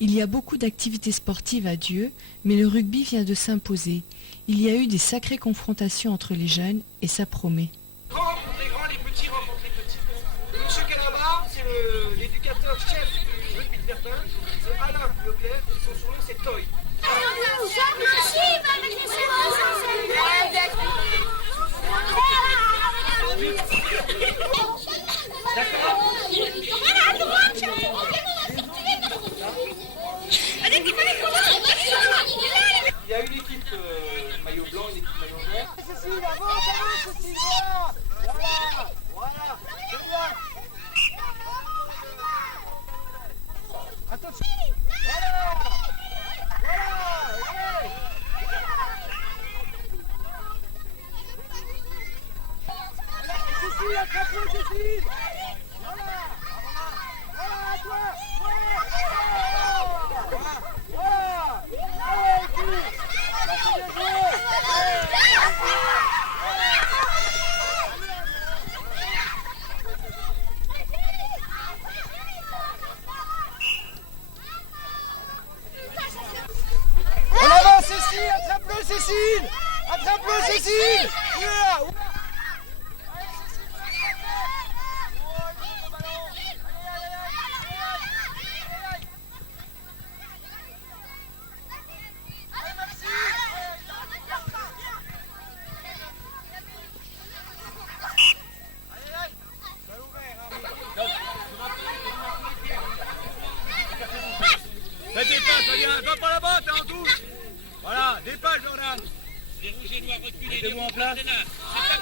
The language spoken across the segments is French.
Il y a beaucoup d'activités sportives à Dieu, mais le rugby vient de s'imposer. Il y a eu des sacrées confrontations entre les jeunes et ça promet. Les grands rencontrent les grands, les petits rencontrent les petits. Monsieur Calabar, c'est l'éducateur chef du rugby de Verdun. C'est Alain Leclerc, et son surnom c'est Toy. Il y a une équipe maillot blanc, une équipe maillot vert. Cécile, avance, Cécile, voilà, voilà, c'est bien. Attention, voilà, voilà, Cécile, attrape-le, Cécile. Voilà, voilà, à toi, en avant, Cécile, attrape-le, Cécile. Attrape-le, Cécile. Va par là-bas, t'es en touche. Voilà, dépêche, Jordan. Les rouges et noirs reculés, mettez-vous en place. C'est pas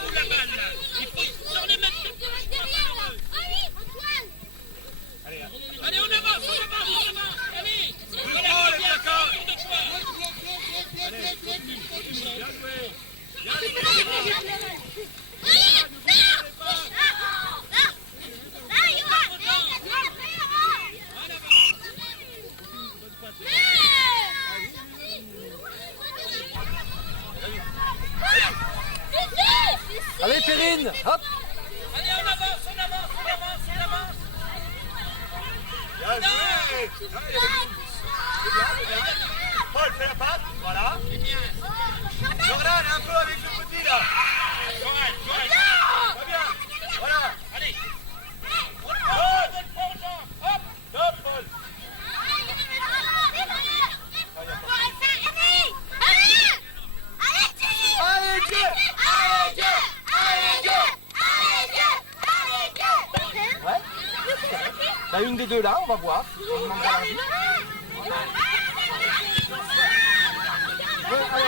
vous la balle, là. Il faut sur les mettre. Allez, on avance. Allez, voilà, les placards. Allez, continue. Bien joué. Bien joué. Allez, Perrine, hop. Allez, on avance. Bien joué. C'est bien. Paul, fais la patte, voilà. Jordan, un peu avec le petit, là. Va bien, voilà. Allez. Hop, Paul. Allez, Dieu. Ouais. Bah, une des deux là, on va voir. On demande à la vie. Ouais, allez.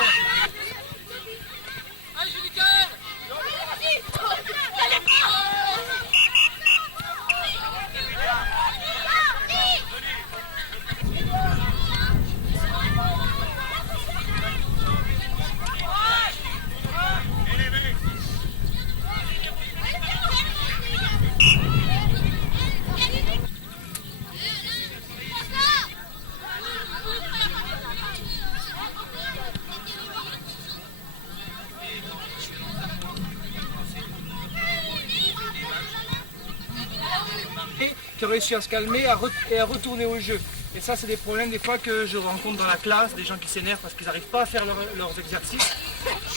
Qui ont réussi à se calmer et à retourner au jeu. Et ça, c'est des problèmes des fois que je rencontre dans la classe, des gens qui s'énervent parce qu'ils n'arrivent pas à faire leurs exercices.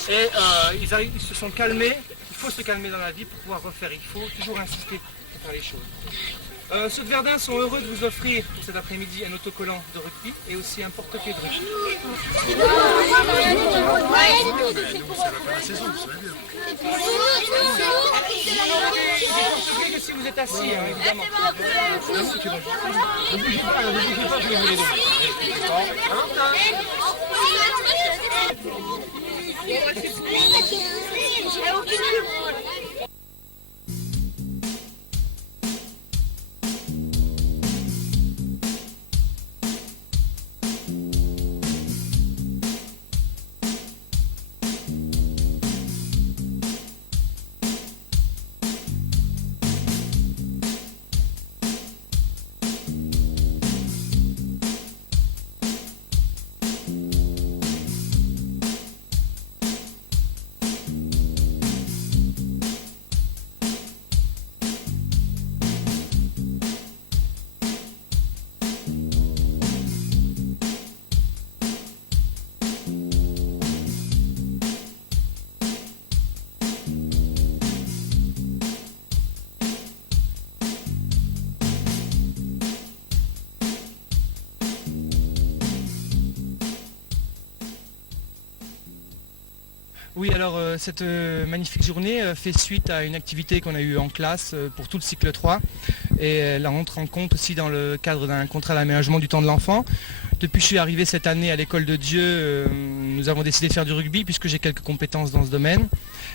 Et ils se sont calmés. Il faut se calmer dans la vie pour pouvoir refaire. Il faut toujours insister pour faire les choses. Ceux de Verdun sont heureux de vous offrir pour cet après-midi un autocollant de rugby et aussi un porte-clés de rugby. Des porte-clés que si vous êtes assis, hein, évidemment. Ne bougez pas, je vais vous les donner. Oui, alors cette magnifique journée fait suite à une activité qu'on a eue en classe pour tout le cycle 3 et elle entre en compte aussi dans le cadre d'un contrat d'aménagement du temps de l'enfant. Depuis que je suis arrivé cette année à l'école de Dieu, nous avons décidé de faire du rugby puisque j'ai quelques compétences dans ce domaine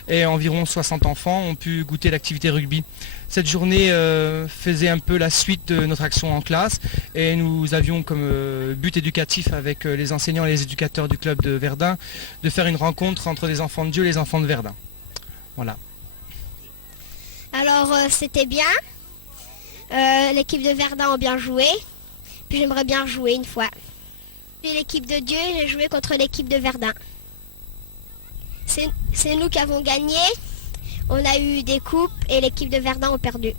et environ 60 enfants ont pu goûter l'activité rugby. Cette journée faisait un peu la suite de notre action en classe et nous avions comme but éducatif avec les enseignants et les éducateurs du club de Verdun de faire une rencontre entre les enfants de Dieu et les enfants de Verdun. Voilà. Alors c'était bien. L'équipe de Verdun a bien joué. Puis j'aimerais bien jouer une fois. Puis l'équipe de Dieu, j'ai joué contre l'équipe de Verdun. C'est nous qui avons gagné. On a eu des coupes et l'équipe de Verdun a perdu.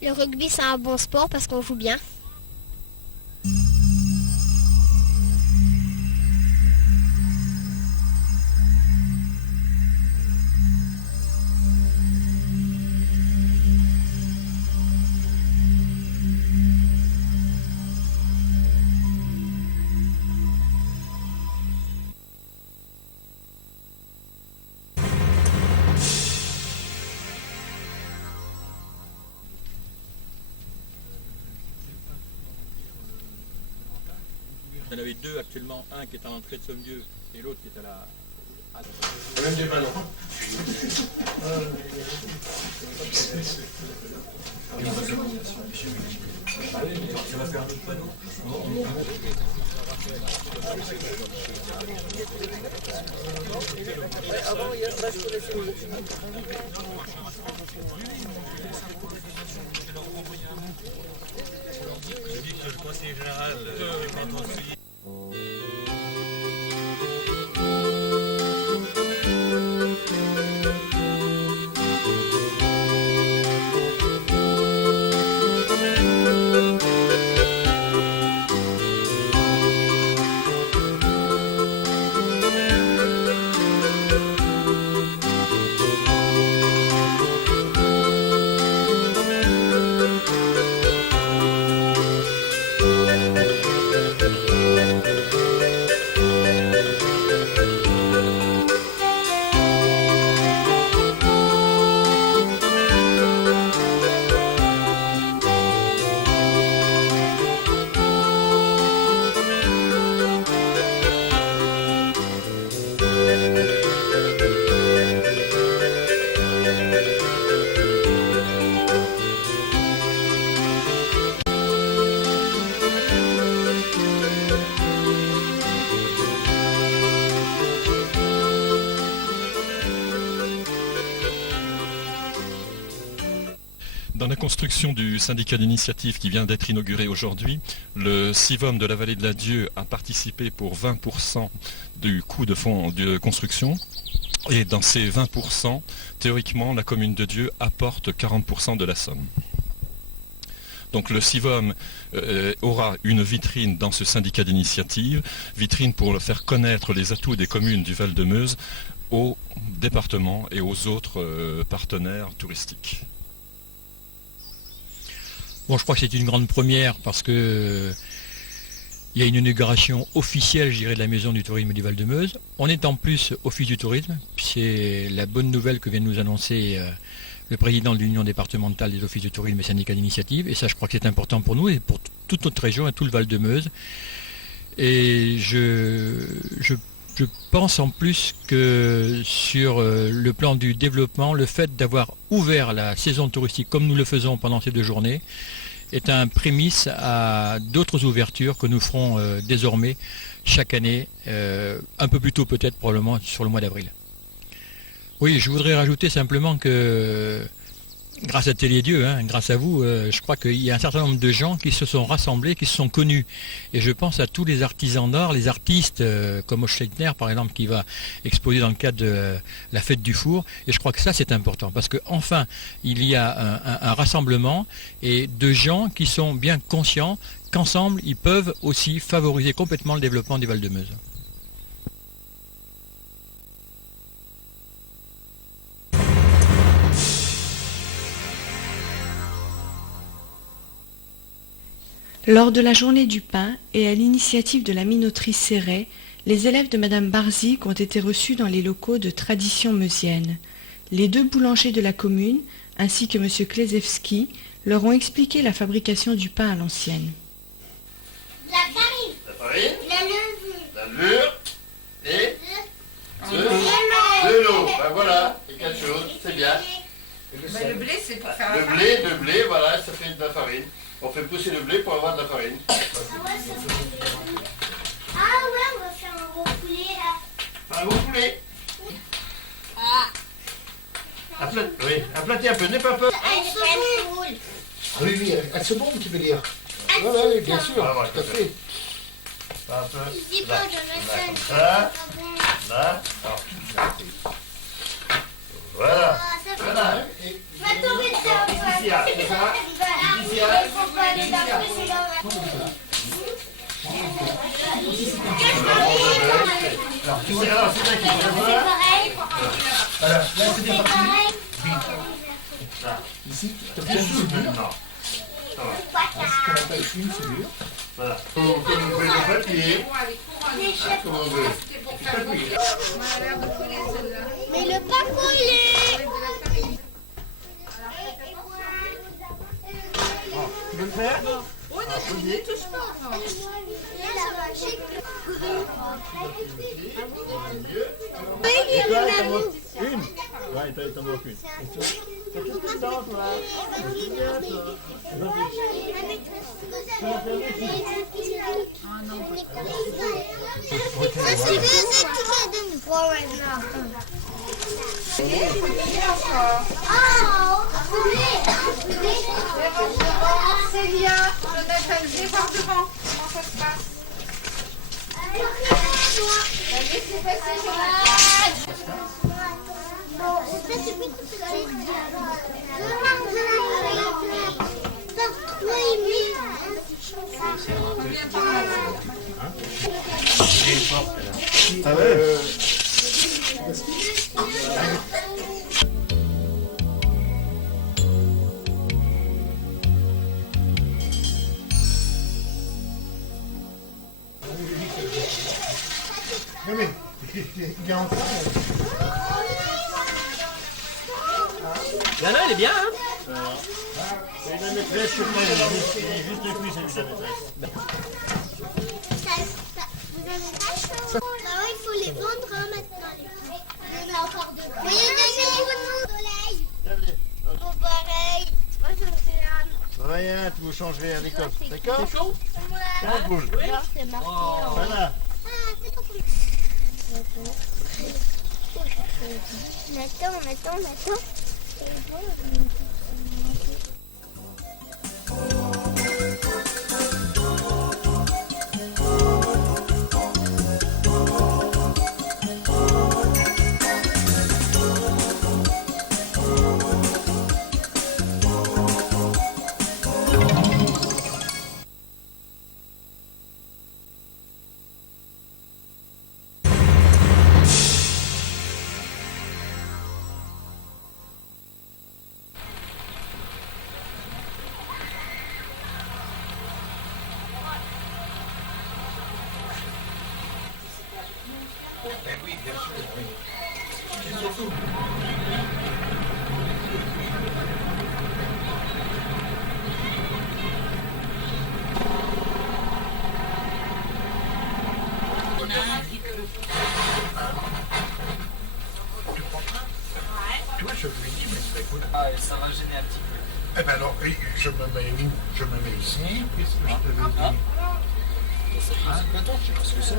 Le rugby, c'est un bon sport parce qu'on joue bien. Il y en avait deux actuellement, un qui est à l'entrée de Sommieux et l'autre qui est à la... Il y a même des ballons. Ça va faire un autre panneau. Le conseiller général du canton de Souilly. Dans la construction du syndicat d'initiative qui vient d'être inauguré aujourd'hui, le CIVOM de la Vallée de la Dieu a participé pour 20% du coût de fonds de construction. Et dans ces 20%, théoriquement, la commune de Dieu apporte 40% de la somme. Donc le CIVOM aura une vitrine dans ce syndicat d'initiative, vitrine pour faire connaître les atouts des communes du Val-de-Meuse au département et aux autres partenaires touristiques. Bon, je crois que c'est une grande première parce que il y a une inauguration officielle, je dirais, de la Maison du Tourisme du Val-de-Meuse. On est en plus Office du Tourisme. C'est la bonne nouvelle que vient de nous annoncer le président de l'Union départementale des offices de tourisme et syndicats d'initiative. Et ça, je crois que c'est important pour nous et pour toute notre région et tout le Val-de-Meuse. Et je pense en plus que sur le plan du développement, le fait d'avoir ouvert la saison touristique comme nous le faisons pendant ces 2 journées est un prémisse à d'autres ouvertures que nous ferons désormais chaque année, un peu plus tôt peut-être probablement sur le mois d'avril. Oui, je voudrais rajouter simplement que grâce à Télédieu, grâce à vous, je crois qu'il y a un certain nombre de gens qui se sont rassemblés, qui se sont connus. Et je pense à tous les artisans d'art, les artistes comme Oschleitner par exemple, qui va exposer dans le cadre de la fête du four. Et je crois que ça c'est important, parce qu'enfin il y a un rassemblement et de gens qui sont bien conscients qu'ensemble ils peuvent aussi favoriser complètement le développement du Val-de-Meuse. Lors de la journée du pain et à l'initiative de la minoterie Céret, Les élèves de Madame Barzik ont été reçus dans les locaux de Tradition Meusienne. Les 2 boulangers de la commune, ainsi que M. Klezewski, leur ont expliqué la fabrication du pain à l'ancienne. La farine, La farine, la levure, la levure et de l'eau. Ben voilà, c'est quelque chose, c'est bien. Et le sel. Le blé, c'est pour faire Le blé, voilà, ça fait de la farine. On fait pousser le blé pour avoir de la farine. Ah ouais, on va faire un gros poulet là. Un gros poulet. Aplatis un peu, n'aie pas peur. Oui, oui, elles se bombent, tu veux dire. Oui, bien sûr, Ah ouais, tout à fait. Un peu. Je dis Là, pas, Jonathan. comme ça. Là. Alors, voilà. Ah, ça fait Voilà. Et Je vais tomber dedans. Laetitia, c'est ça? Laetitia. Il faut pas aller dans le c'est dans la- Alors, c'est d'accord, C'est pareil. voilà, là c'est bien C'est parti. pareil. Ici, tu as fait une soudure. Non. Ça va. Ce qu'on appelle une soudure. Voilà. Comme vous voulez le papier. Comme on veut. Mais le pas collé. Tu veux le faire? Une. Ouais, il t'en manque une. Célia, Jonathan, viens voir devant. Comment ça se passe? Allez, c'est facile, Jonathan. Ah ouais? Oui, mais il est en train. Il y en a, elle est bien, hein? C'est la maîtresse, je crois, il est juste le plus, c'est la maîtresse. Vous avez pas chaud? Ah ouais, il faut les vendre hein, maintenant. Il y en a encore deux. Mais il y en a au soleil. Oh, pareil. Moi, je me fais un. Rien, tu vous changerez à l'école, d'accord? C'est chaud? La boule. Alors, c'est marqué en. Voilà. Ah, c'est trop cool. Nathan. C'est bon. Tu vois, je lui ai dit, mais c'est cool. Ah, ça va gêner un petit peu. Eh ben alors, oui, je me mets où? Je me mets ici, puisque je te l'ai dit. Attends, je sais pas ce que c'est.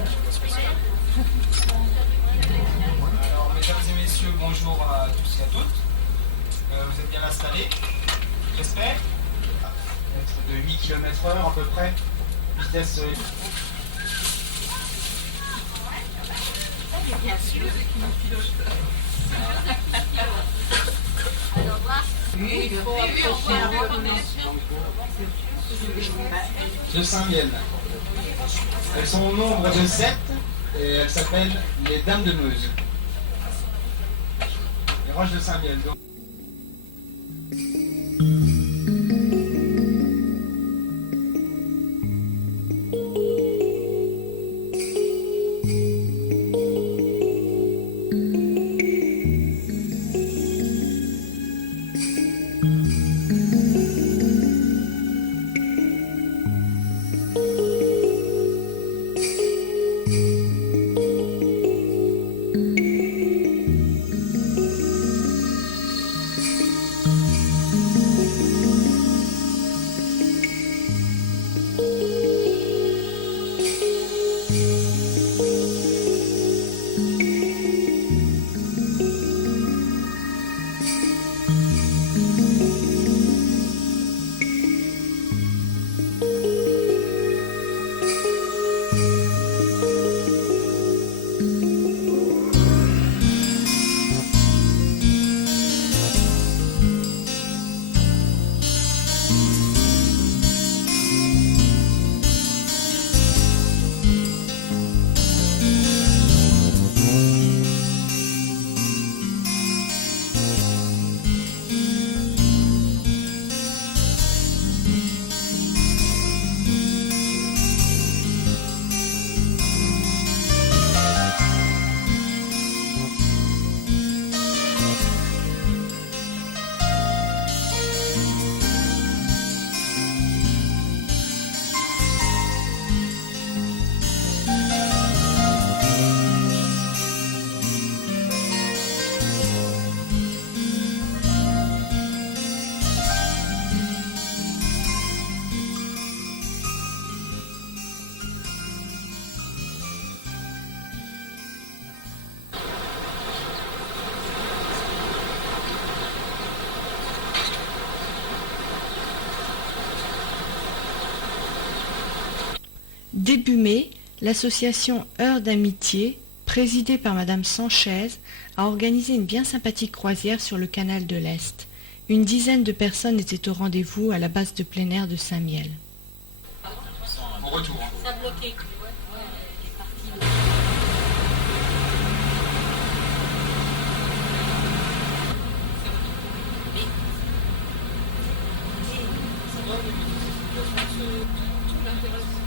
Alors, mesdames et messieurs, bonjour à tous et à toutes. Vous êtes bien installés, j'espère. De 8 km/h à peu près. Vitesse. De Saint-Miel. Elles sont au nombre de 7 et elles s'appellent les Dames de Meuse. Les Roches de Saint-Miel. Donc. Début mai, l'association Heure d'amitié, présidée par Madame Sanchez, a organisé une bien sympathique croisière sur le canal de l'Est. Une dizaine de personnes étaient au rendez-vous à la base de plein air de Saint-Miel. Mon retour. Ça a bloqué. Tout l'intérêt.